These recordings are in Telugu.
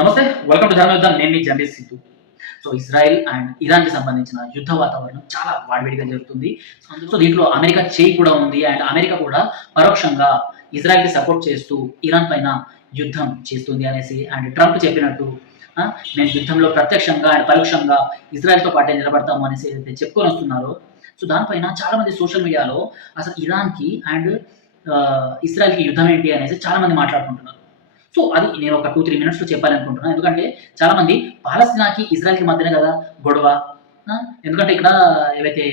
నమస్తే వెల్కమ్ టు ధర్మ యుద్ధం నేను మీ journalist Siddhu. So Israel and ఇరాన్కి సంబంధించిన యుద్ధ వాతావరణం చాలా వాడివేడిగా జరుగుతుంది. సో దీంట్లో అమెరికా చేయి కూడా ఉంది. అండ్ అమెరికా కూడా పరోక్షంగా ఇజ్రాయెల్కి సపోర్ట్ చేస్తూ ఇరాన్ పైన యుద్ధం చేస్తుంది అనేసి అండ్ ట్రంప్ చెప్పినట్టు నేను మేము యుద్ధంలో ప్రత్యక్షంగా అండ్ పరోక్షంగా ఇజ్రాయెల్తో పాటే నిలబడతాము అనేసి ఏదైతే చెప్పుకొని వస్తున్నారో సో దానిపైన చాలా మంది సోషల్ మీడియాలో అసలు ఇరాన్కి అండ్ ఇజ్రాయెల్కి యుద్ధం ఏంటి అనేసి చాలా మంది మాట్లాడుకుంటున్నారు. సో అది నేను ఒక టూ త్రీ మినిట్స్లో చెప్పాలనుకుంటున్నాను. ఎందుకంటే చాలామంది పాలస్తీనాకి ఇజ్రాయల్కి మధ్యనే కదా గొడవ. ఎందుకంటే ఇక్కడ ఏవైతే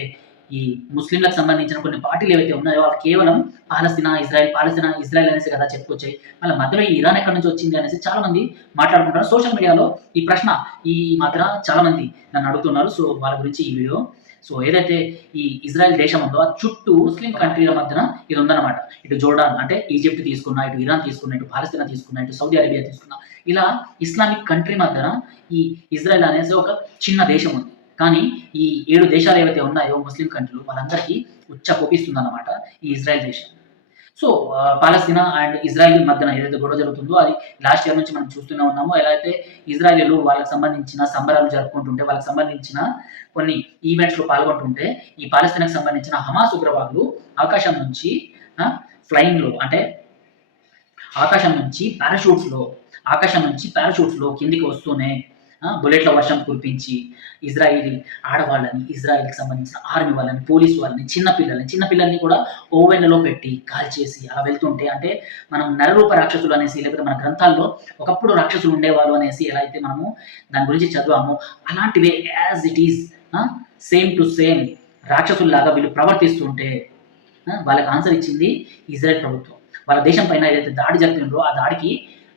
ఈ ముస్లింలకు సంబంధించిన కొన్ని పార్టీలు ఏవైతే ఉన్నాయో అవి కేవలం పాలస్తీనా ఇజ్రాయెల్ పాలస్తీనా ఇజ్రాయెల్ అనేసి కదా చెప్పుకొచ్చాయి. మళ్ళీ మధ్యలో ఈ ఇరాన్ ఎక్కడి నుంచి వచ్చింది అనేసి చాలా మంది సోషల్ మీడియాలో ఈ ప్రశ్న ఈ మాత్రం చాలా మంది నన్ను అడుగుతున్నారు. సో వాళ్ళ గురించి ఈ వీడియో సో ఏదైతే ఈ ఇజ్రాయెల్ దేశం ఉందో ఆ చుట్టూ ముస్లిం కంట్రీల మధ్యన ఇది ఉందన్నమాట. ఇటు జోర్డాన్ అంటే ఈజిప్ట్ తీసుకున్నా ఇటు ఇరాన్ తీసుకున్నా ఇటు పాలస్తీనా తీసుకున్నా ఇటు సౌదీ అరేబియా తీసుకున్నా ఇలా ఇస్లామిక్ కంట్రీ మధ్యన ఈ ఇజ్రాయెల్ అనేసి ఒక చిన్న దేశం ఉంది. కానీ ఈ ఏడు దేశాలు ఏవైతే ఉన్నాయో ముస్లిం కంట్రీలు వాళ్ళందరికీ ఉచ్చ కోపిస్తుంది అన్నమాట ఈ ఇజ్రాయెల్ దేశం. సో పాలస్తీనా అండ్ ఇజ్రాయెల్ మధ్యన ఏదైతే గొడవ జరుగుతుందో అది లాస్ట్ ఇయర్ నుంచి మనం చూస్తూనే ఉన్నాము. ఎలా అయితే ఇజ్రాయెల్ వాళ్ళకి సంబంధించిన సంబరాలు జరుపుకుంటుంటే వాళ్ళకి సంబంధించిన కొన్ని ఈవెంట్స్లో పాల్గొంటుంటే ఈ పాలస్తీనాకు సంబంధించిన హమాస్ ఉగ్రవాదులు ఆకాశం నుంచి ఫ్లయింగ్లో అంటే ఆకాశం నుంచి పారాషూట్స్లో ఆకాశం నుంచి పారాషూట్స్లో కిందికి వస్తూనే బుల్లెట్ల వర్షం కురిపించి ఇజ్రాయిలీ ఆడవాళ్ళని ఇజ్రాయిల్కి సంబంధించిన ఆర్మీ వాళ్ళని పోలీస్ వాళ్ళని చిన్నపిల్లల్ని చిన్నపిల్లల్ని కూడా ఓవెన్లలో పెట్టి కాల్చేసి అలా వెళ్తుంటే అంటే మనం నరరూప రాక్షసులు అనేసి లేకపోతే మన గ్రంథాల్లో ఒకప్పుడు రాక్షసులు ఉండేవాళ్ళు అనేసి ఎలా అయితే మనము దాని గురించి చదివామో అలాంటివే as it is same to same రాక్షసుల్లాగా వీళ్ళు ప్రవర్తిస్తుంటే వాళ్ళకి ఆన్సర్ ఇచ్చింది ఇజ్రాయెల్ ప్రభుత్వం. వాళ్ళ దేశం పైన ఏదైతే దాడి జరిపిందో ఆ దాడికి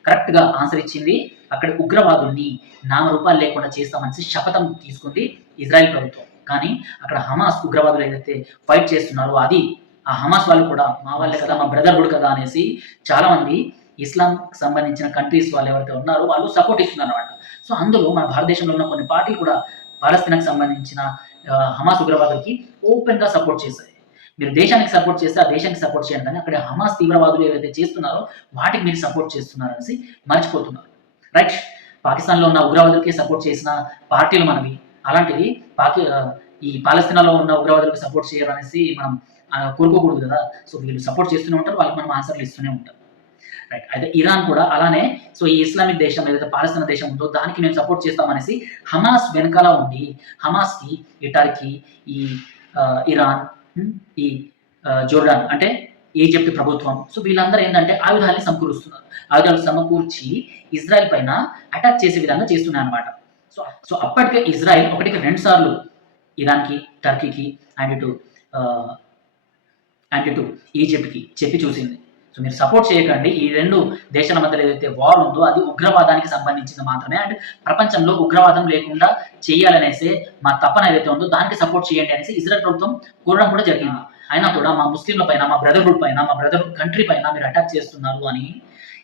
కరెక్ట్గా ఆన్సర్ ఇచ్చింది అక్కడ ఉగ్రవాదుల్ని నామరూపాలు లేకుండా చేస్తామని శపథం తీసుకుంది ఇజ్రాయెల్ ప్రభుత్వం. కానీ అక్కడ హమాస్ ఉగ్రవాదులు ఏదైతే ఫైట్ చేస్తున్నారో అది ఆ హమాస్ వాళ్ళు కూడా మా వాళ్ళే కదా మా బ్రదర్హుడ్ కదా అనేసి చాలా మంది ఇస్లాం సంబంధించిన కంట్రీస్ వాళ్ళు ఎవరైతే ఉన్నారో వాళ్ళు సపోర్ట్ ఇస్తున్నారు అనమాట సో అందులో మన భారతదేశంలో ఉన్న కొన్ని పార్టీలు కూడా పాలస్తీనాకు సంబంధించిన హమాస్ ఉగ్రవాదులకి ఓపెన్గా సపోర్ట్ చేశాయి. మీరు దేశానికి సపోర్ట్ చేస్తే ఆ దేశానికి సపోర్ట్ చేయండి. కానీ అక్కడ హమాస్ తీవ్రవాదులు ఏవైతే చేస్తున్నారో వాటికి మీరు సపోర్ట్ చేస్తున్నారు అనేసి మర్చిపోతున్నారు. రైట్ పాకిస్తాన్లో ఉన్న ఉగ్రవాదులకి సపోర్ట్ చేసిన పార్టీలు మనవి. అలాంటివి పాకి ఈ పాలస్తీనాలో ఉన్న ఉగ్రవాదులకు సపోర్ట్ చేయరు అనేసి మనం కోరుకోకూడదు కదా. సో వీళ్ళు సపోర్ట్ చేస్తూనే ఉంటారు వాళ్ళకి మనం ఆన్సర్లు ఇస్తూనే ఉంటాం. రైట్ అయితే ఇరాన్ కూడా అలానే సో ఈ ఇస్లామిక్ దేశం ఏదైతే పాలస్తీన దేశం ఉందో దానికి మేము సపోర్ట్ చేస్తామనేసి హమాస్ వెనకాల ఉండి హమాస్కి ఈ టర్కీ ఈ ఇరాన్ ఈ జోర్డాన్ అంటే ఈజిప్ట్ ప్రభుత్వం. సో వీళ్ళందరూ ఏంటంటే ఆయుధాలని సమకూరుస్తున్నారు. ఆయుధాలు సమకూర్చి ఇజ్రాయెల్ పైన అటాక్ చేసే విధంగా చేస్తున్నాయి అనమాట సో సో అప్పటికే ఇజ్రాయెల్ ఒకటికి రెండు సార్లు ఇరాన్కి టర్కీకి అండ్ ఇటు అండ్ ఇటు ఈజిప్ట్కి చెప్పి చూసింది. సో మీరు సపోర్ట్ చేయకండి. ఈ రెండు దేశాల మధ్యలో ఏదైతే వార్ ఉందో అది ఉగ్రవాదానికి సంబంధించింది మాత్రమే. అండ్ ప్రపంచంలో ఉగ్రవాదం లేకుండా చేయాలనేసి మా తపన ఏదైతే ఉందో దానికి సపోర్ట్ చేయండి అనేసి ఇజ్రాయెల్ ప్రభుత్వం కోరడం కూడా జరిగింది. అయినా కూడా మా ముస్లింల పైన మా బ్రదర్హుడ్ పైన మా బ్రదర్హుడ్ కంట్రీ పైన మీరు అటాక్ చేస్తున్నారు అని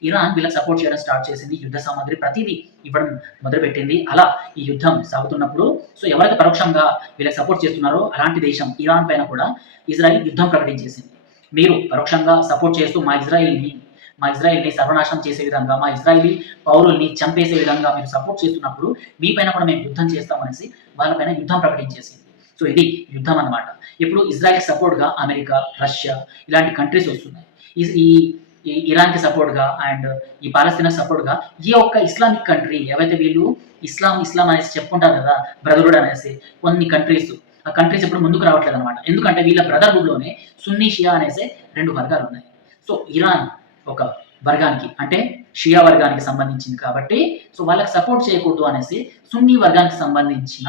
ఇరాన్ వీళ్ళకి సపోర్ట్ చేయడం స్టార్ట్ చేసింది యుద్ధ సామాగ్రి ప్రతిదీ ఇవ్వడం మొదలుపెట్టింది. అలా ఈ యుద్ధం సాగుతున్నప్పుడు సో ఎవరైతే పరోక్షంగా వీళ్ళకి సపోర్ట్ చేస్తున్నారో అలాంటి దేశం ఇరాన్ పైన కూడా ఇజ్రాయెల్ యుద్ధం ప్రకటించేసింది. మీరు పరోక్షంగా సపోర్ట్ చేస్తూ మా ఇజ్రాయెల్ని మా ఇజ్రాయెల్ని సర్వనాశనం చేసే విధంగా మా ఇజ్రాయిలీ పౌరుల్ని చంపేసే విధంగా మీరు సపోర్ట్ చేస్తున్నప్పుడు మీ పైన కూడా మేము యుద్ధం చేస్తామనేసి వాళ్ళపైన యుద్ధం ప్రకటించేసింది. సో ఇది యుద్ధం అన్నమాట ఇప్పుడు ఇజ్రాయెల్ సపోర్ట్గా అమెరికా రష్యా ఇలాంటి కంట్రీస్ వస్తున్నాయి. ఈ- ఈ ఇరాన్కి సపోర్ట్గా అండ్ ఈ పాలస్తీనా సపోర్ట్గా ఈ ఒక్క ఇస్లామిక్ కంట్రీ ఏవైతే వీళ్ళు ఇస్లాం ఇస్లాం అనేసి చెప్పుకుంటారు కదా బ్రదర్హుడ్ అనేసి కొన్ని కంట్రీస్ ఆ కంట్రీస్ ఇప్పుడు ముందుకు రావట్లేదు అనమాట ఎందుకంటే వీళ్ళ బ్రదర్హుడ్లోనే సున్నీ షియా అనేసి రెండు వర్గాలు ఉన్నాయి. సో ఇరాన్ ఒక వర్గానికి అంటే షియా వర్గానికి సంబంధించింది కాబట్టి సో వాళ్ళకి సపోర్ట్ చేయకూడదు అనేసి సున్నీ వర్గానికి సంబంధించిన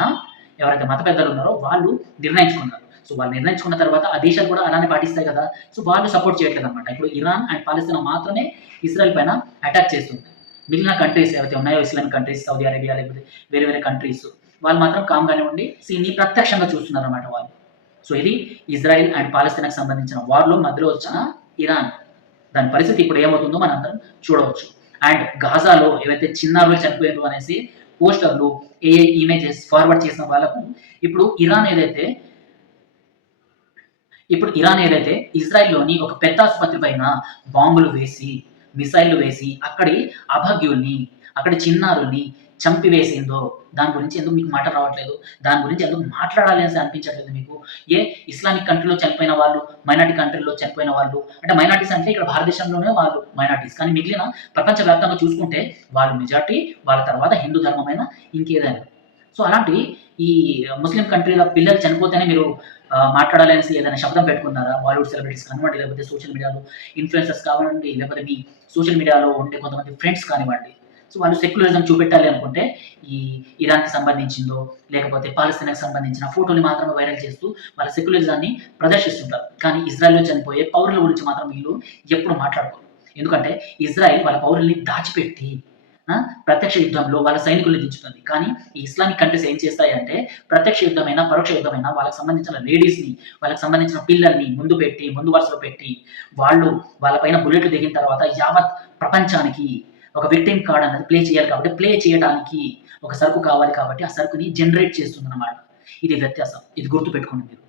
ఎవరైతే మత పెద్దలు ఉన్నారో వాళ్ళు నిర్ణయించుకున్నారు సో వాళ్ళు నిర్ణయించుకున్న తర్వాత ఆ దేశాలు కూడా అలానే పాటిస్తాయి కదా. సో వాళ్ళు సపోర్ట్ చేయట్లేదు అనమాట ఇప్పుడు ఇరాన్ అండ్ పాలస్తీనా మాత్రమే ఇస్రాయల్ పైన అటాక్ చేస్తుంది మిగిలిన కంట్రీస్ ఏవైతే ఉన్నాయో ఇస్లామిక్ కంట్రీస్ సౌదీ అరేబియా లేకపోతే వేరే వేరే కంట్రీస్ వాళ్ళు మాత్రం కామ్గానే ఉండి సీని ప్రత్యక్షంగా చూస్తున్నారు అనమాట వాళ్ళు. సో ఇది ఇజ్రాయెల్ అండ్ పాలస్తీనాకు సంబంధించిన వార్లో మధ్యలో వచ్చిన ఇరాన్. దాని పరిస్థితి ఇప్పుడు ఏమవుతుందో మనం అందరం చూడవచ్చు. అండ్ గాజాలో ఏవైతే చిన్నారులు చనిపోయారు అనేసి పోస్టర్లు ఏ ఇమేజెస్ ఫార్వర్డ్ చేసిన వాళ్ళకు. ఇప్పుడు ఇరాన్ ఏదైతే ఇప్పుడు ఇరాన్ ఏదైతే ఇజ్రాయెల్లోని ఒక పెద్ద ఆసుపత్రి పైన బాంబులు వేసి మిసైళ్ళు వేసి అక్కడి అభాగ్యుల్ని అక్కడ చిన్నారుల్ని చంపివేసిందో దాని గురించి ఎందుకు మీకు మాట రావట్లేదు దాని గురించి ఎందుకు మాట్లాడాలి అని అనిపించట్లేదు మీకు? ఏ ఇస్లామిక్ కంట్రీలో చనిపోయిన వాళ్ళు మైనార్టీ కంట్రీలో చనిపోయిన వాళ్ళు అంటే మైనార్టీస్ అంటే ఇక్కడ భారతదేశంలోనే వాళ్ళు మైనార్టీస్ కానీ మిగిలిన ప్రపంచవ్యాప్తంగా చూసుకుంటే వాళ్ళు మెజార్టీ వాళ్ళ తర్వాత హిందూ ధర్మమైన ఇంకేదైనా. సో అలాంటి ఈ ముస్లిం కంట్రీల పిల్లలు చనిపోతేనే మీరు మాట్లాడాలనేసి ఏదైనా శబ్దం పెట్టుకున్నారా? బాలీవుడ్ సెలబ్రిటీస్ కానివ్వండి లేకపోతే సోషల్ మీడియాలో ఇన్ఫ్లుయెన్సర్స్ కానివ్వండి లేకపోతే మీ సోషల్ మీడియాలో ఉండే కొంతమంది ఫ్రెండ్స్ కానివ్వండి సో వాళ్ళు సెక్యులరిజం చూపెట్టాలి అనుకుంటే ఈ ఇరాన్కి సంబంధించిందో లేకపోతే పాలస్తీనాకి సంబంధించిన ఫోటోని మాత్రమే వైరల్ చేస్తూ వాళ్ళ సెక్యులరిజాన్ని ప్రదర్శిస్తుంటారు. కానీ ఇజ్రాయెల్లో చనిపోయే పౌరుల గురించి మాత్రం వీళ్ళు ఎప్పుడు మాట్లాడుకోరు. ఎందుకంటే ఇజ్రాయెల్ వాళ్ళ పౌరుల్ని దాచిపెట్టి ప్రత్యక్ష యుద్ధంలో వాళ్ళ సైనికుల్ని దించుతుంది. కానీ ఈ ఇస్లామిక్ కంట్రీస్ ఏం చేస్తాయంటే ప్రత్యక్ష యుద్ధమైనా పరోక్ష యుద్ధమైనా వాళ్ళకి సంబంధించిన లేడీస్ని వాళ్ళకి సంబంధించిన పిల్లల్ని ముందు పెట్టి ముందు వరుసలో పెట్టి వాళ్ళు వాళ్ళపైన బుల్లెట్లు దిగిన తర్వాత యావత్ ప్రపంచానికి ఒక విక్టిమ్ కార్డ్ అనేది ప్లే చేయాలి కాబట్టి ప్లే చేయడానికి ఒక సరుకు కావాలి కాబట్టి ఆ సరుకుని జనరేట్ చేస్తుంది ఇది వ్యత్యాసం. ఇది గుర్తుపెట్టుకోండి మీరు.